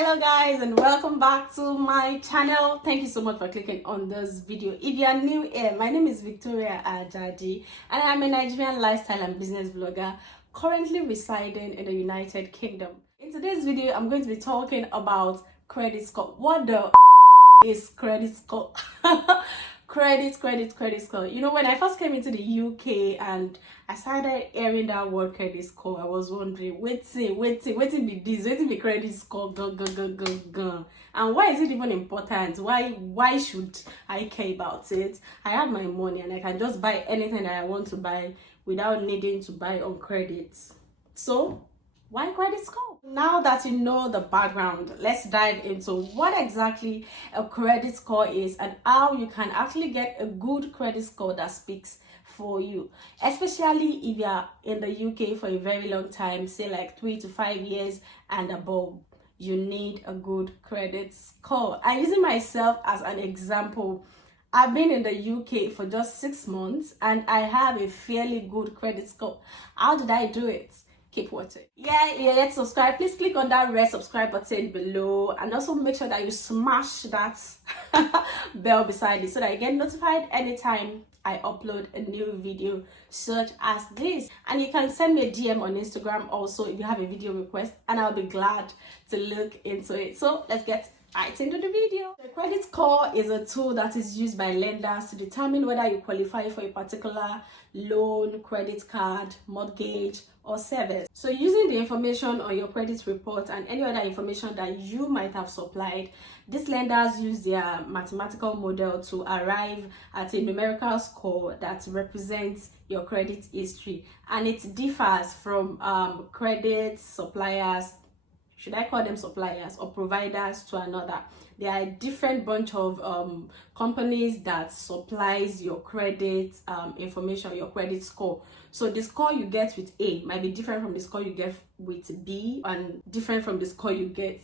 Hello guys, and welcome back to my channel. Thank you so much for clicking on this video. If you are new here, my name is Victoria Ajadi and I'm a Nigerian lifestyle and business vlogger currently residing in the United Kingdom. In today's video, I'm going to be talking about credit score. What the is credit score? credit score. You know, when I first came into the UK and I started hearing that word credit score, I was wondering, waiting be this, waiting be credit score, and why is it even important? Why should I care about it? I have my money and I can just buy anything that I want to buy without needing to buy on credit. So why credit score? Now that you know the background, let's dive into what exactly a credit score is and how you can actually get a good credit score that speaks for you, especially if you're in the UK for a very long time, say like 3 to 5 years and above. You need a good credit score. I'm using myself as an example. I've been in the UK for just 6 months and I have a fairly good credit score. How did I do it? Keep watching. Yeah, yet subscribe, please click on that red subscribe button below and also make sure that you smash that bell beside it so that you get notified anytime I upload a new video such as this. And you can send me a DM on Instagram also if you have a video request and I'll be glad to look into it. So let's get right into the video. The credit score is a tool that is used by lenders to determine whether you qualify for a particular loan, credit card, mortgage, or service. So using the information on your credit report and any other information that you might have supplied, these lenders use their mathematical model to arrive at a numerical score that represents your credit history, and it differs from credit suppliers, should I call them suppliers or providers, to another. There are a different bunch of companies that supplies your credit information, your credit score. So the score you get with A might be different from the score you get with B and different from the score you get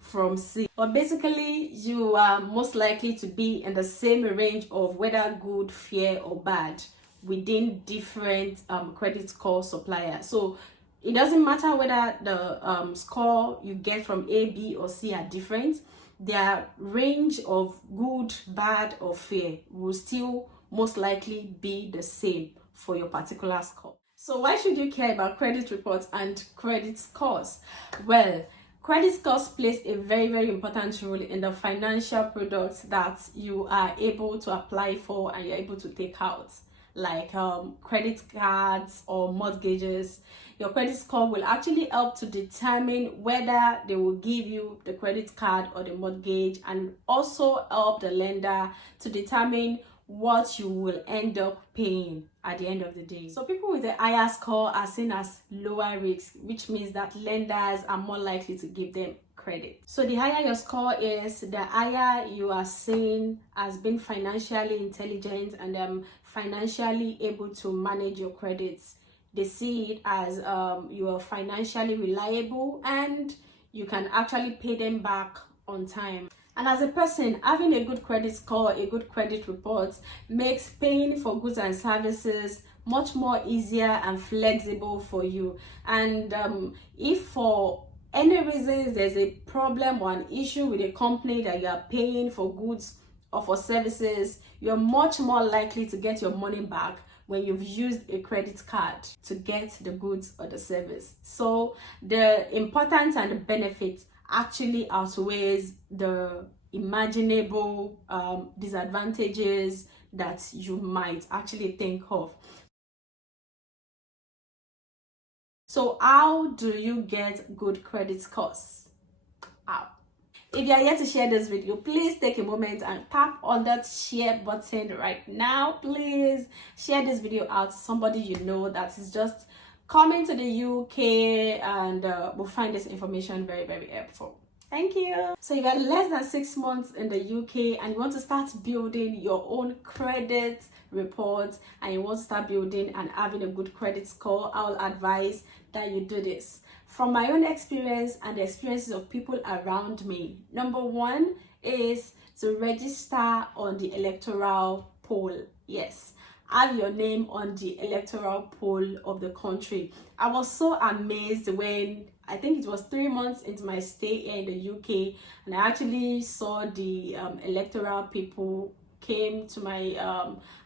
from C. But basically, you are most likely to be in the same range of whether good, fair, or bad within different credit score suppliers. So it doesn't matter whether the score you get from A, B, or C are different. Their range of good, bad, or fair will still most likely be the same for your particular score. So why should you care about credit reports and credit scores? Well, credit scores plays a very important role in the financial products that you are able to apply for and you're able to take out, like credit cards or mortgages. Your credit score will actually help to determine whether they will give you the credit card or the mortgage, and also help the lender to determine what you will end up paying at the end of the day. So people with a higher score are seen as lower risk, which means that lenders are more likely to give them credit. So the higher your score is, the higher you are seen as being financially intelligent and financially able to manage your credits. They see it as you are financially reliable and you can actually pay them back on time. And as a person, having a good credit score, a good credit report makes paying for goods and services much more easier and flexible for you. And if for any reasons there's a problem or an issue with a company that you are paying for goods or for services, you're much more likely to get your money back when you've used a credit card to get the goods or the service. So the importance and the benefits actually outweighs the imaginable disadvantages that you might actually think of. So how do you get good credit scores? How? If you are here to share this video, please take a moment and tap on that share button right now. Please share this video out to somebody you know that is just coming to the UK and will find this information very helpful. Thank you. So if you're less than 6 months in the UK and you want to start building your own credit report and you want to start building and having a good credit score, I will advise that you do this. From my own experience and the experiences of people around me, number one is to register on the electoral poll. Yes, have your name on the electoral poll of the country. I was so amazed when I think it was 3 months into my stay here in the UK, and I actually saw the electoral people came to my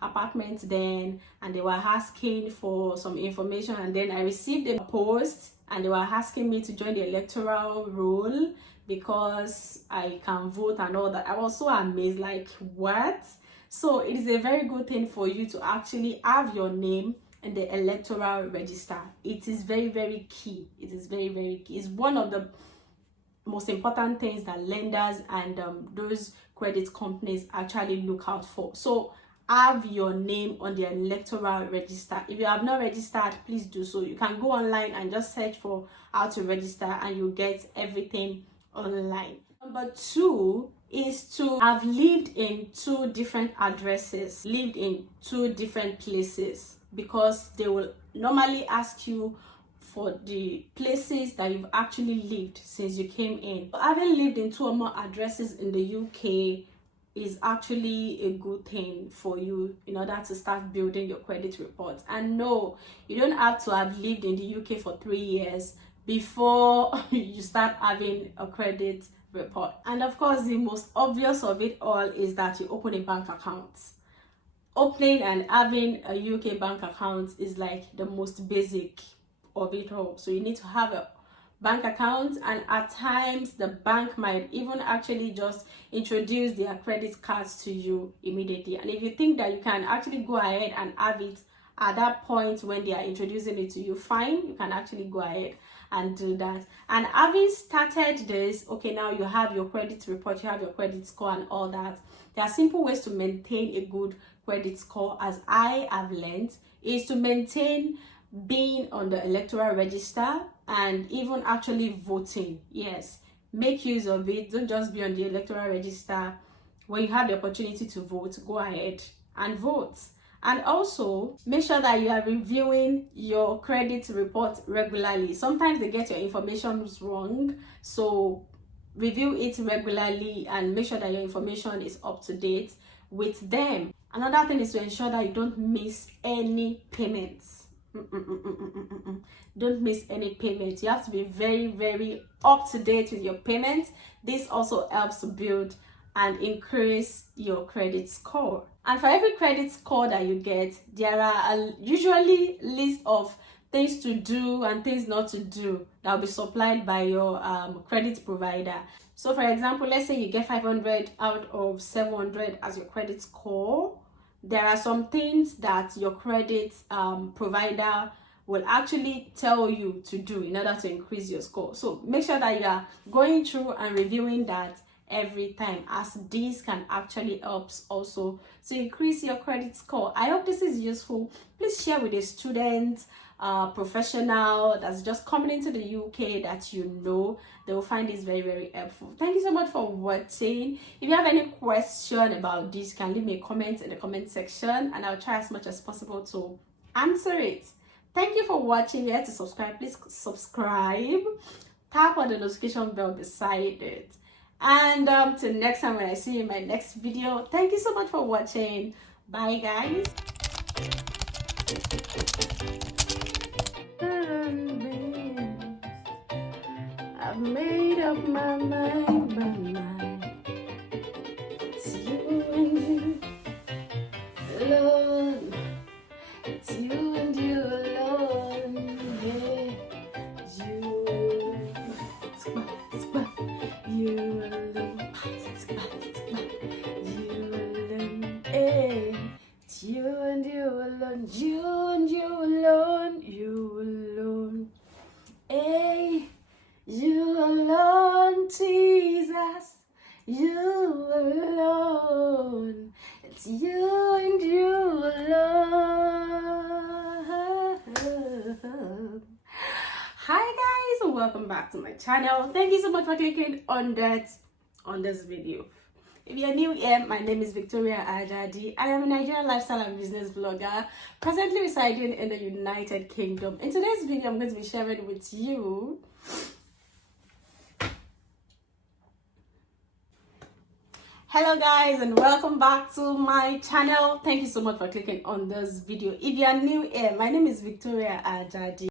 apartment then, and they were asking for some information, and then I received a post and they were asking me to join the electoral roll because I can vote and all that. I was so amazed, like, what? So it is a very good thing for you to actually have your name in the electoral register. It is very, very key. It is very, very key. It's one of the most important things that lenders and those credit companies actually look out for. So have your name on the electoral register. If you have not registered, please do so. You can go online and just search for how to register, and you'll get everything online. Number 2 is to have lived in 2 different addresses, lived in 2 different places, because they will normally ask you for the places that you've actually lived since you came in. Having lived in 2 or more addresses in the UK is actually a good thing for you in order to start building your credit report. And no, you don't have to have lived in the UK for 3 years before you start having a credit report. And of course, the most obvious of it all is that you open a bank account. Opening and having a UK bank account is like the most basic of it all. So you need to have a bank account, and at times the bank might even actually just introduce their credit cards to you immediately. And if you think that you can actually go ahead and have it at that point when they are introducing it to you, fine, you can actually go ahead and do that. And having started this, okay, now you have your credit report, you have your credit score and all that. There are simple ways to maintain a good credit score, as I have learned, is to maintain being on the electoral register and even actually voting. Yes, make use of it. Don't just be on the electoral register. When you have the opportunity to vote, go ahead and vote. And also make sure that you are reviewing your credit report regularly. Sometimes they get your information wrong, so review it regularly and make sure that your information is up to date with them. Another thing is to ensure that you don't miss any payments. Don't miss any payments. You have to be very, very up to date with your payments. This also helps to build and increase your credit score. And for every credit score that you get, there are usually list of things to do and things not to do that will be supplied by your credit provider. So for example, let's say you get 500 out of 700 as your credit score. There are some things that your credit provider will actually tell you to do in order to increase your score. So make sure that you are going through and reviewing that every time, as this can actually help also to increase your credit score. I hope this is useful. Please share with a student, professional that's just coming into the UK that you know. They will find this very, very helpful. Thank you so much for watching. If you have any question about this, you can leave me a comment in the comment section, and I'll try as much as possible to answer it. Thank you for watching. If you have to subscribe, please subscribe. Tap on the notification bell beside it. And till next time when I see you in my next video, thank you so much for watching. Bye guys. I've made up my mind, it's you and you alone, it's you and you alone, yeah, you alone, you alone, it's you and you alone, you and you alone, you alone, hey. You alone, Jesus, you alone, it's you and you alone. Hi guys, welcome back to my channel. Thank you so much for clicking on this video. If you're new here, my name is Victoria Ajadi. I am a Nigerian lifestyle and business vlogger, presently residing in the United Kingdom. In today's video, I'm going to be sharing with you hello guys, and welcome back to my channel. Thank you so much for clicking on this video. If you are new here, my name is Victoria Ajadi.